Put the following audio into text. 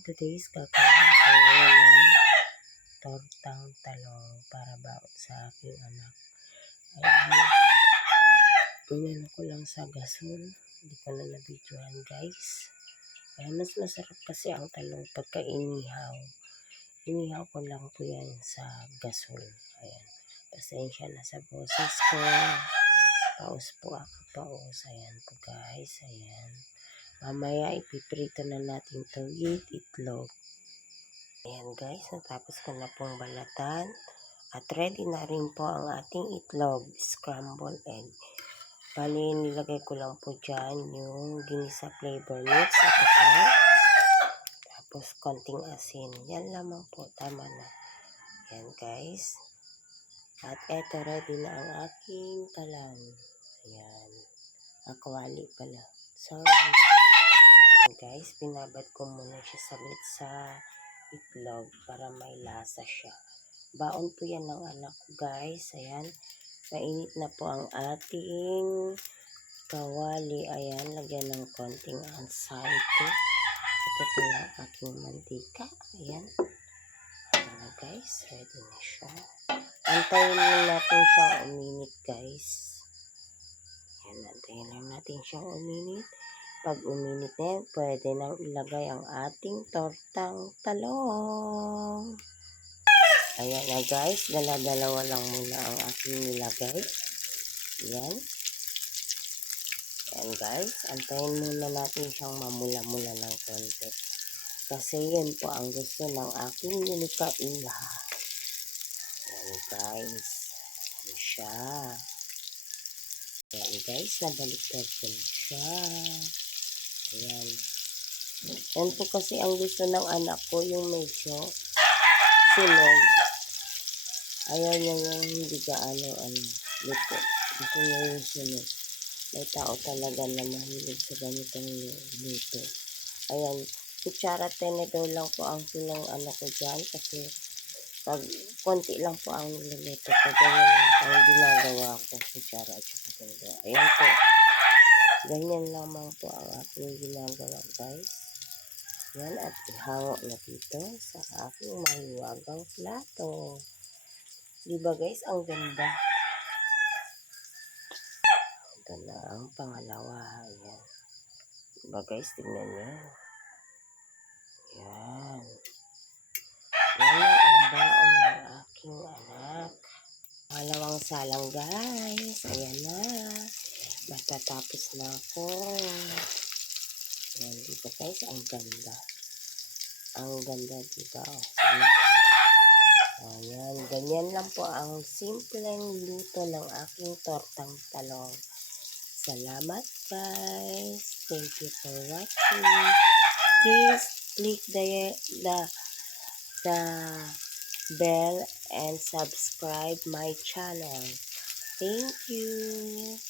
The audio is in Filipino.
Today's gagawin ko ng tortang talong para baon sa aking anak. Ayan. Inano ko lang sa gasol. Hindi ko na nabidyohan guys. Ayan, mas masarap kasi ang talong pagka inihaw. Inihaw ko lang po yan sa gasol. Ayan. Pasensya na sa boses ko. Paus po ako paus. Ayan po guys. Ayan. Mamaya ipiprito na natin to with itlog. Ayan guys, natapos ko na pong balatan. At ready na rin po ang ating itlog, scrambled egg. Bali, nilagay ko lang po dyan yung ginisa flavor mix at saka tapos konting asin. Yan lamang po, tama na. Yan guys. At eto, ready na ang aking kalan. Ayan. Akwali pala. Sorry. Guys, pinabad ko muna siya saglit sa itlog para may lasa siya. Baon po yan ng anak ko guys. Ayan. Mainit na po ang ating kawali. Ayan. Lagyan ng konting ansalte. Ito po yung aking mantika. Ayan. Ayan na guys. Ready na siya. Antayin lang natin siyang uminit guys. Ayan. Antayin lang natin siyang uminit. Pag uminit na yan, pwede nang ilagay ang ating tortang talong. Ayan na guys, dala-dalawa lang muna ang aking nilagay. Ayan. Ayan guys, antayin muna natin siyang mamula-mula ng konti. Kasi yun po ang gusto ng aking nilikaiha. Ayan guys. Ayan siya. Ayan guys, nabaliktad ko siya. Ayan. Yan po kasi ang gusto ng anak ko, yung medyo sunog. Ayaw niya yung hindi gaano ano, luto. Gusto niya yung sunog. May tao talaga na mahilig sa ganitong luto. Ayan, kutsara tenedor lang po ang pinang ano ko dyan kasi pag konti lang po ang niluluto ko, ganyan lang ang ginagawa ko, kutsara at saka tenedor. Ayan po. Ganyan lamang po ang aking ginagawa guys. Yan at ihango na dito sa aking mahiwagang plato. Diba guys, ang ganda. Ito na ang pangalawa. Ayan. Diba guys, tignan nyo. Yan. Yan ang baon ng aking anak. Pangalawang salang guys. Ayan na. Matatapos na ako. Ayan, dito guys, ang ganda. Ang ganda, diba? Oh. Ayan, ganyan lang po ang simpleng luto ng aking tortang talong. Salamat guys. Thank you for watching. Please click the the the bell and subscribe my channel. Thank you.